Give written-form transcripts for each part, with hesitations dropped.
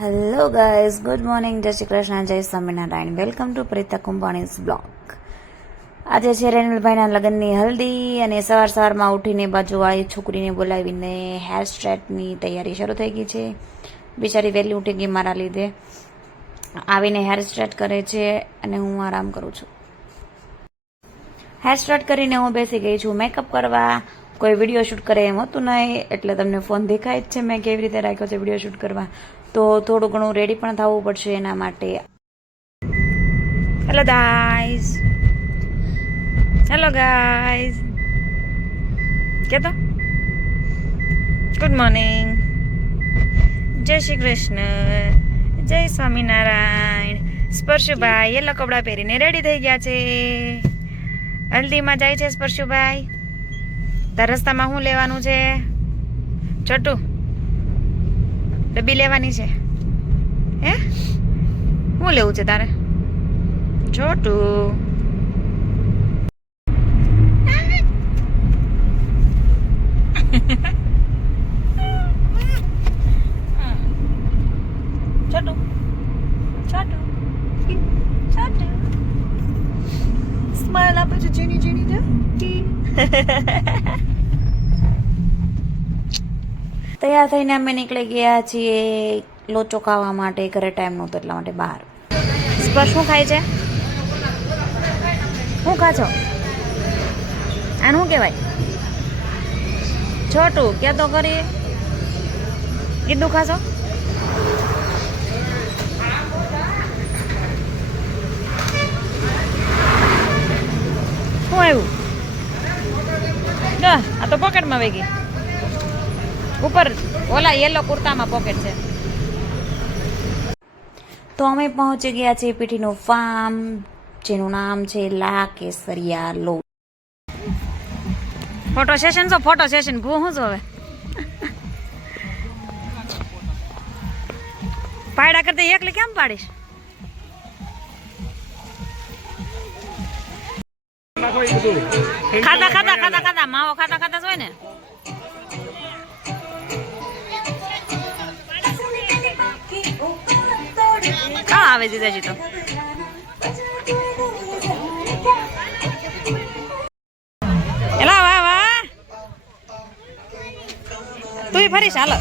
Hello guys, good morning, જય શ્રી કૃષ્ણ, જય Swaminarayan. Welcome to Preeta Kumbhani's blog. આજે છે રેનલભાઈના લગ્નની હલ્દી અને સવારમાં ઉઠીને બાજુવાળી છોકરીને બોલાવીને હેર સ્ટ્રેટની તૈયારી શરૂ થઈ ગઈ છે. બિચારી વહેલી ઉઠી ગઈ મારા લીધે. આવીને હેર સ્ટ્રેટ કરે છે અને હું આરામ કરું છું. હેર સ્ટ્રેટ કરીને હું બેસી ગઈ છું મેકઅપ કરવા. કોઈ વિડીયો શૂટ કરે એમ હતું નહીં, એટલે તમને ફોન દેખાય જ છે મેં કેવી રીતે રાખ્યો છે વિડીયો શૂટ કરવા. તો થોડું ઘણું રેડી પણ થવું પડશે એના માટે. હેલો ગાઈઝ, હેલો ગાઈઝ, કે તો ગુડ મોર્નિંગ, જય શ્રી કૃષ્ણ, જય સ્વામિનારાયણ. સ્પર્શુભાઈ યલો કપડાં પહેરીને રેડી થઈ ગયા છે. હલ્દીમાં જાય છે સ્પર્શુભાઈ. તાર રસ્તામાં શું લેવાનું છે? છોટું ડબ્બી લેવાની છે? હે, શું લેવું છે તારે? છોટું છોટું છોટું છોટું સ્માઈલ આપે છે ઝીણી ઝીણી. તૈયાર થઈને અમે નીકળી ગયા છીએ લોચો ખાવા માટે. ઘરે ટાઈમ નહોતો એટલા માટે બહાર. સ્પર્શ શું ખાય છે? શું ખા છો? આને શું કહેવાય? છોટું ક્યાં તો કરી કીધું ખાશો? શું આવ્યું? આ તો પોકેટમાં વહી ગઈ. ઉપર ઓલા યેલો કુર્તામાં પોકેટ છે. તો અમે પહોંચી ગયા છીએ પીઠીનું ફાર્મ, જેનું નામ છે લા કેસરિયા લો. ફોટો સેશન છો? ફોટો સેશન ભૂ શું છો હવે? પાયડા કરતા એકલી કેમ પાડીશ? ખાતા ખાતા ખાતા ખાતા માવો ખાતા ખાતા જ હોય ને. કા આવે દીદાજી તો એલા વાહ વાહ, તું ફરીશ હાલો.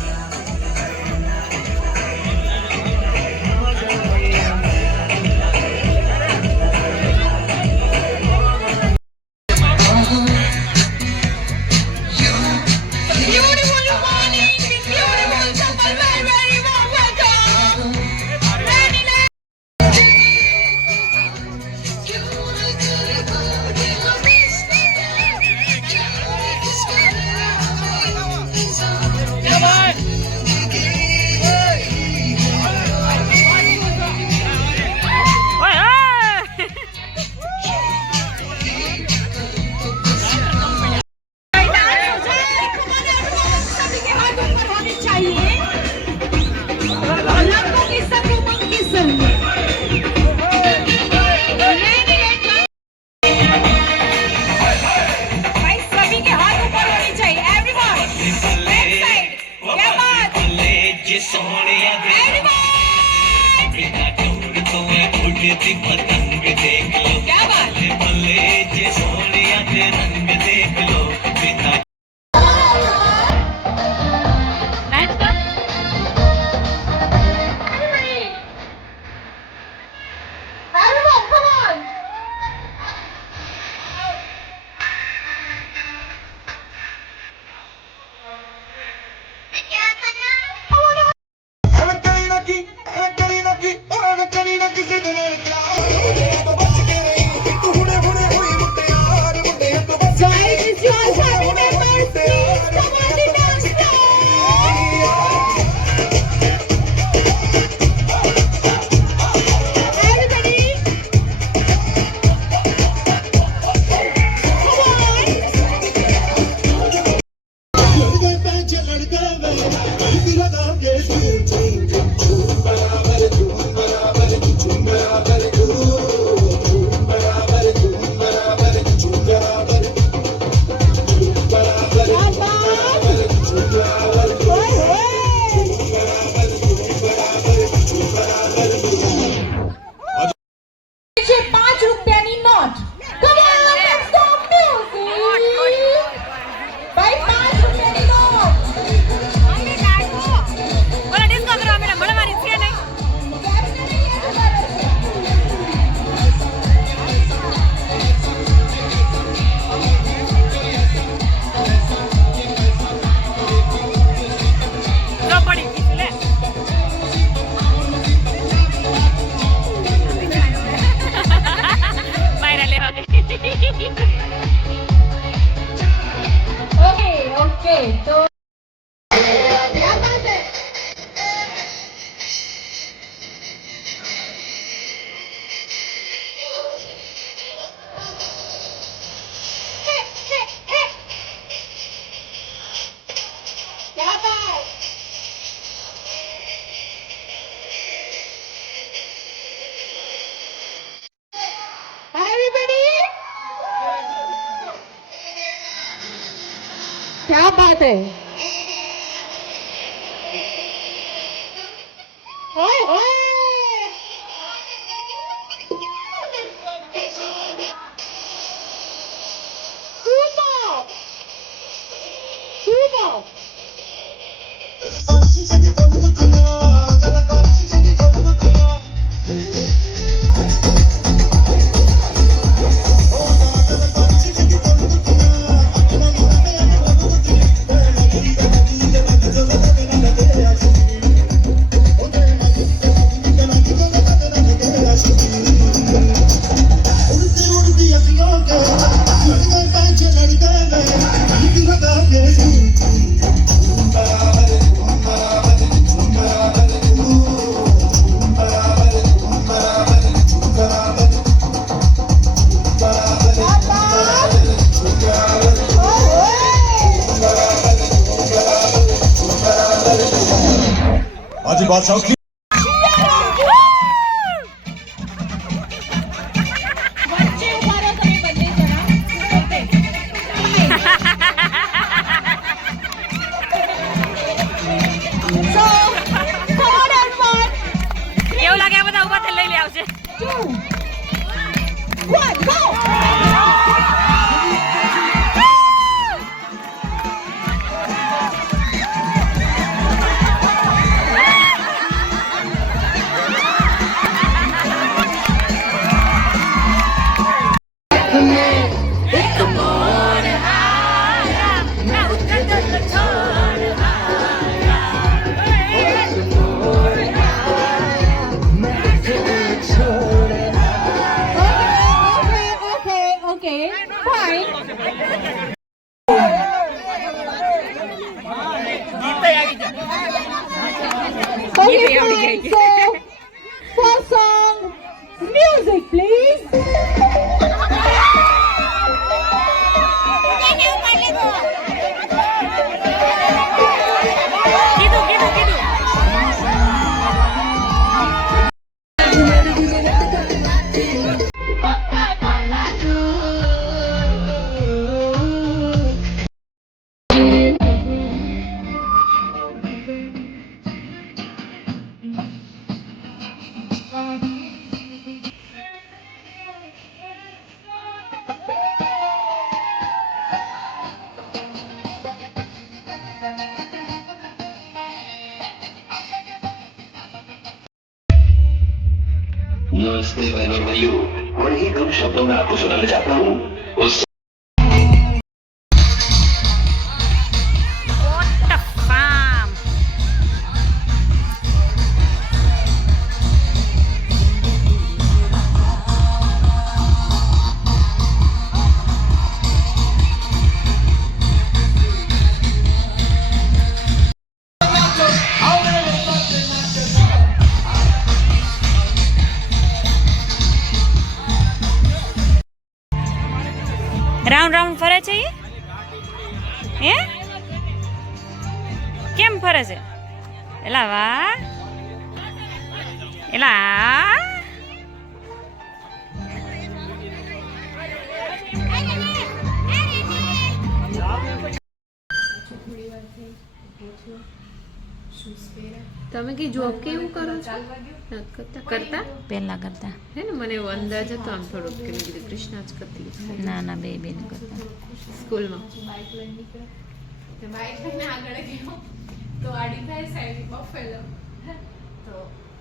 છે. आज बादशाह की કેવું લાગે આ બધા ઉભા થઈ લઈ લે આવશે. Okay, fine. Okay, fine. So, first song, music, please. કીધું કીધું કીધું नमस्ते बहनों और भाइयों, बड़े ही कम शब्दों में आपको सुनाना चाहता हूँ उस ફાર્મ. રાઉન્ડ રાઉન્ડ ફરે છે ઈ? હે કેમ ફરે છે? એલા વાહ, એલા તમે કઈ જોબ કેવું કરો છો? કરતા પહેલા કરતા. હે ને, મને એવો અંદાજ હતો આમ થોડોક કે મેં કીધું કૃષ્ણા જ કરતી હશે. ના ના બે બેન કરતા. સ્કૂલમાં બાઇક લઈને આગળ ગયો તો આડી થાય સાઈડ બફેલો તો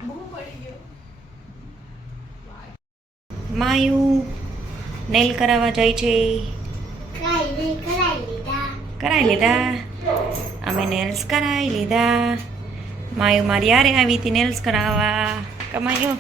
બહુ પડી ગયો. માયુ નેલ કરાવવા જાય છે. કરાવી લીધા. અમે નેલ્સ કરાવી લીધા. માયુ મારી યારે આવી હતી નેલ્સ કરાવવા. કમાયો